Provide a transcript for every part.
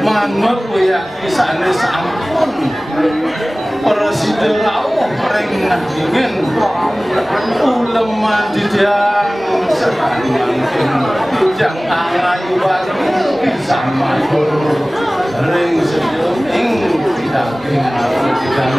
Manut ya kisahnya sampun Presiden rawuh reng dingin ulama dijang serang mungkin dijang arayu bagi sama reng sedeming tidak ingin tidak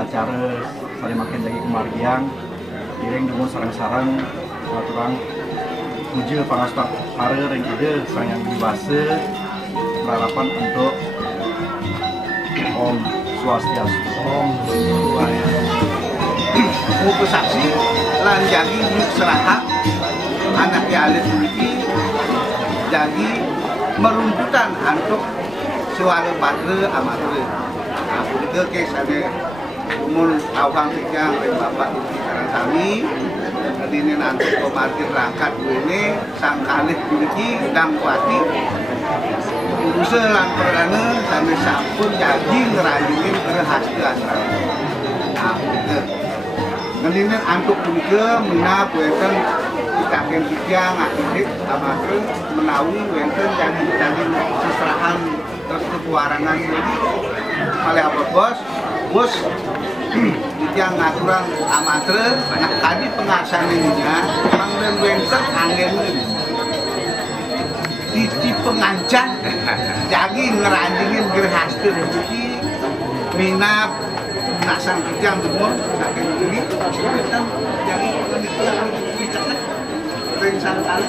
acara saling makin lagi kemargian iring dengan sarang-sarang aturan puji pangastak hari yang ide sang yang dibahasa harapan untuk Om Swastiastu. Om Muka saksi lan jadi yuk serahat anaknya alit ini jadi meruntutan untuk suara patre amatre. Aku itu kisahnya umur awang tiga bapak sekarang kami ini nanti pemartir rangkat ini sang kalih bunyi dan kuati urusan lan perdana sampai sampun jadi ngerajinin berhasil nah itu ini antuk juga menap wenten ditakin tiga ngakit amatir menawi wenten jadi seserahan terus kepuarangan jadi oleh apa bos yang ngaturan amatir banyak tadi pengasannya memang dan wenter angin di pengancan jadi ngeranjingin gerhastir jadi minap nasang kijang semua saking ini kita jadi penelitian rencana kali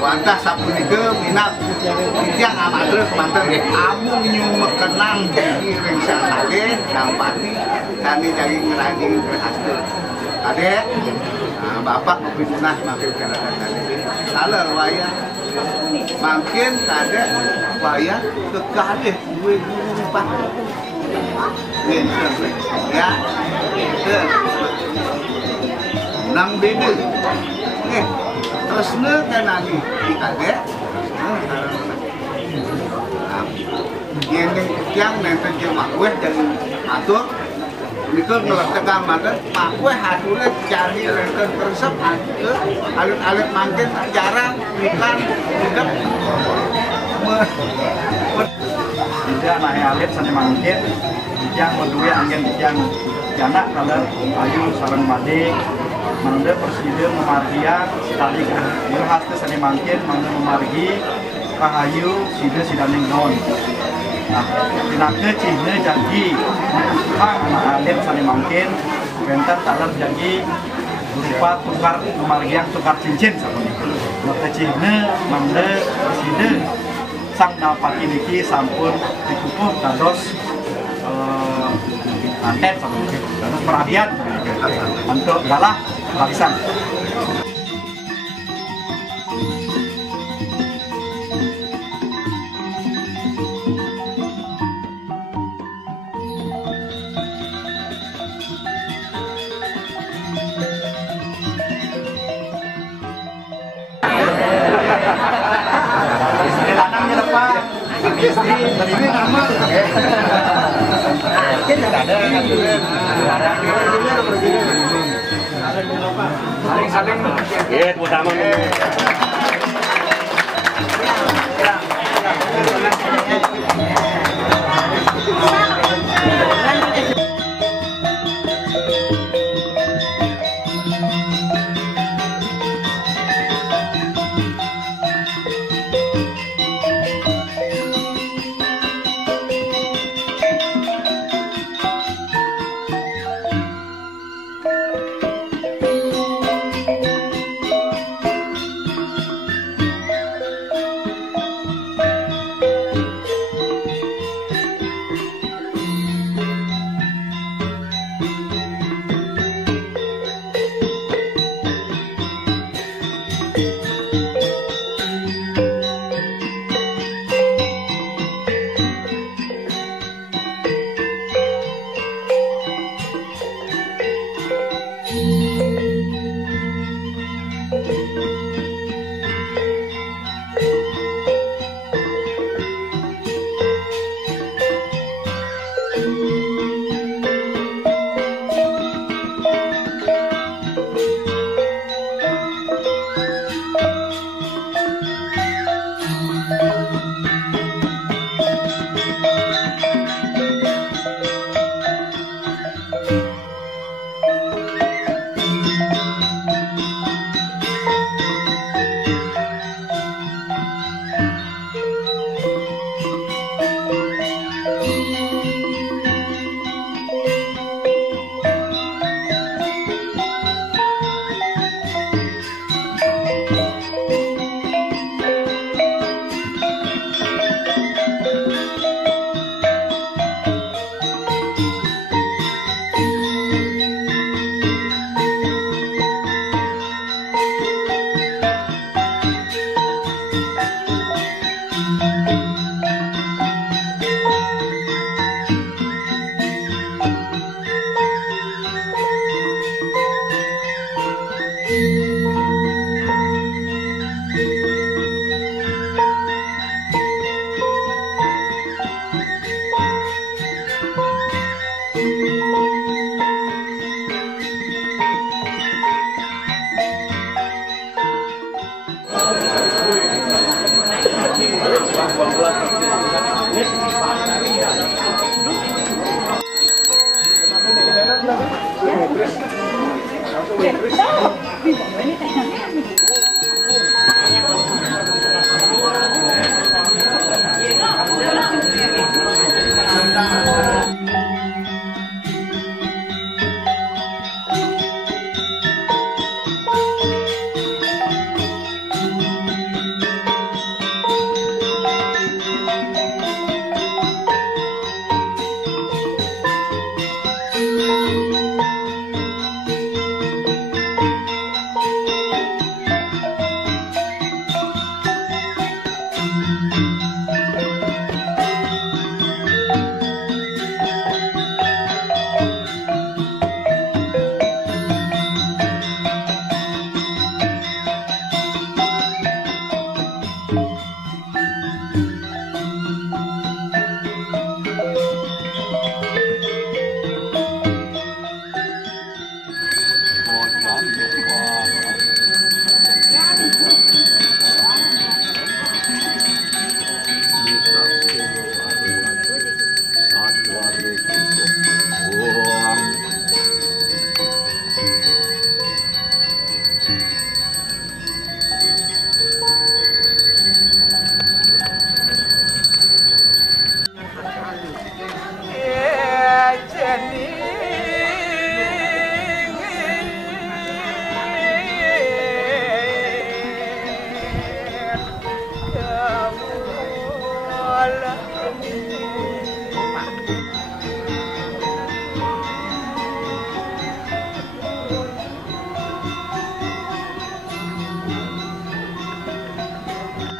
wantah sabtu niga minat tiang amatir kemantan amung nyum kenang jadi rencana kali dampati kami jadi ngerajin berhasil adek bapak berpunah makin kerana tadi salah wayang makin ada wayang kekalih gue lupa ya nang beda terus kan nanti dikade yang nanti cuma gue jadi atur itu meletakkan mata makwe hasilnya cari renten tersep alit-alit makin jarang ikan juga tidak naik alit sana makin yang berdua angin yang janak kalau ayu sarang made manda presiden memargia tadi berhasil sana makin manda memargi rahayu sida sidaning non. Nah, tinaknya cihnya jadi anak alit saling mungkin bentar talar jadi berupa tukar memargiang tukar cincin sama itu. Maka cihnya manda sida sang dapat ini sampun dikukuh dados anten sama itu. Dados perhatian untuk galah lapisan. Istri lanangnya depan. Istri ini nama. Saling-saling. Iya, utama.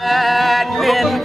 Admin